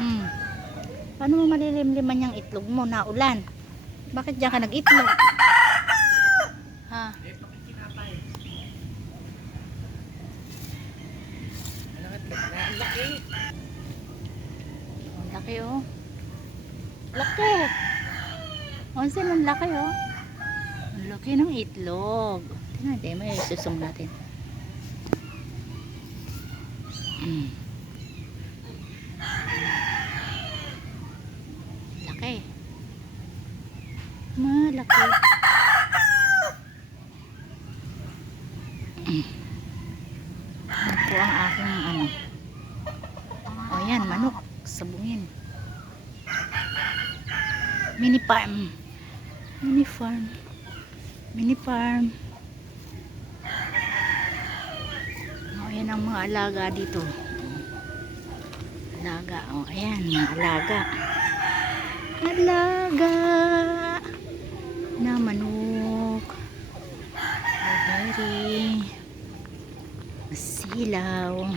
Hmm. Paano mo malilimliman yung itlog mo na ulan? Bakit diyan ka nag-itlog? Ha? Ang laki oh. Laki. Onsen, ang laki oh. Ang laki ng itlog. Tingnan natin, may susum natin. Laki. Malaki. Ano po ang aking ano? O yan, manok. Sabungin. Mini farm. Mini farm. Mini farm. O yan ang mga alaga dito. Alaga. O ayan, mga alaga. Alaga na manok. Blueberry. Masilaw.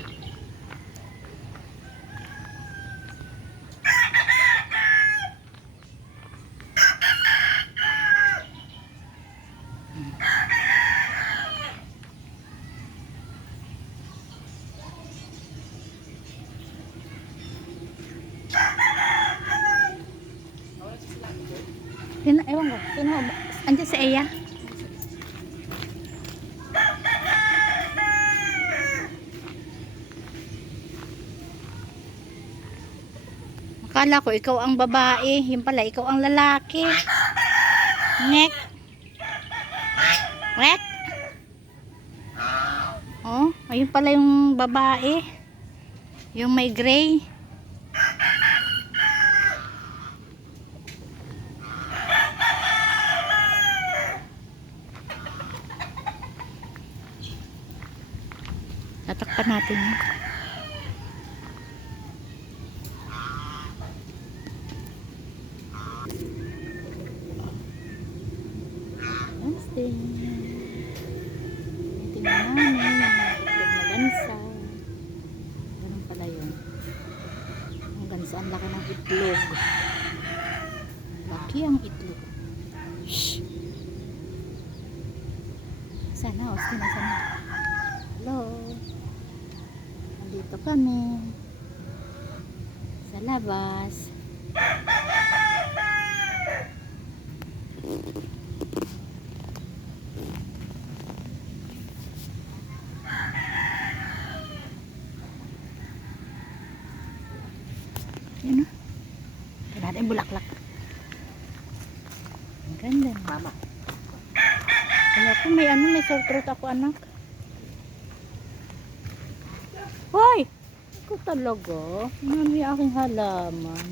Ewan ko, andyan si Eya. Akala ko ikaw ang babae, yun pala ikaw ang lalaki. Ngek. Ngek. Oh, ayun pala yung babae. Yung may gray. Tatakpan natin yun. Wednesday. Tingnan namin yung mga itlog na gansa. Ganun pala yun. Ang gansa, ang laki ng itlog. Laki ang itlog. Shhh. Sana, Austin, sana. Hello. Dito kami sa labas. Yan o. Ito natin bulaklak. Ang ganda. Mama. Kaya ako may sore throat ako, anak. Hoy! Ikaw talaga. Mami, aking halaman.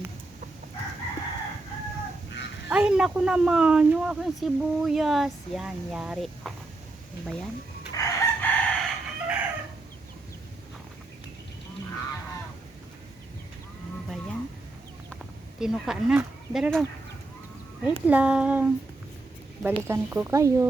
Ay, naku naman. Yung aking sibuyas. Yan, yari. Ano ba yan? Ano ba yan? Tinuka na. Dararo. Wait lang. Balikan ko kayo.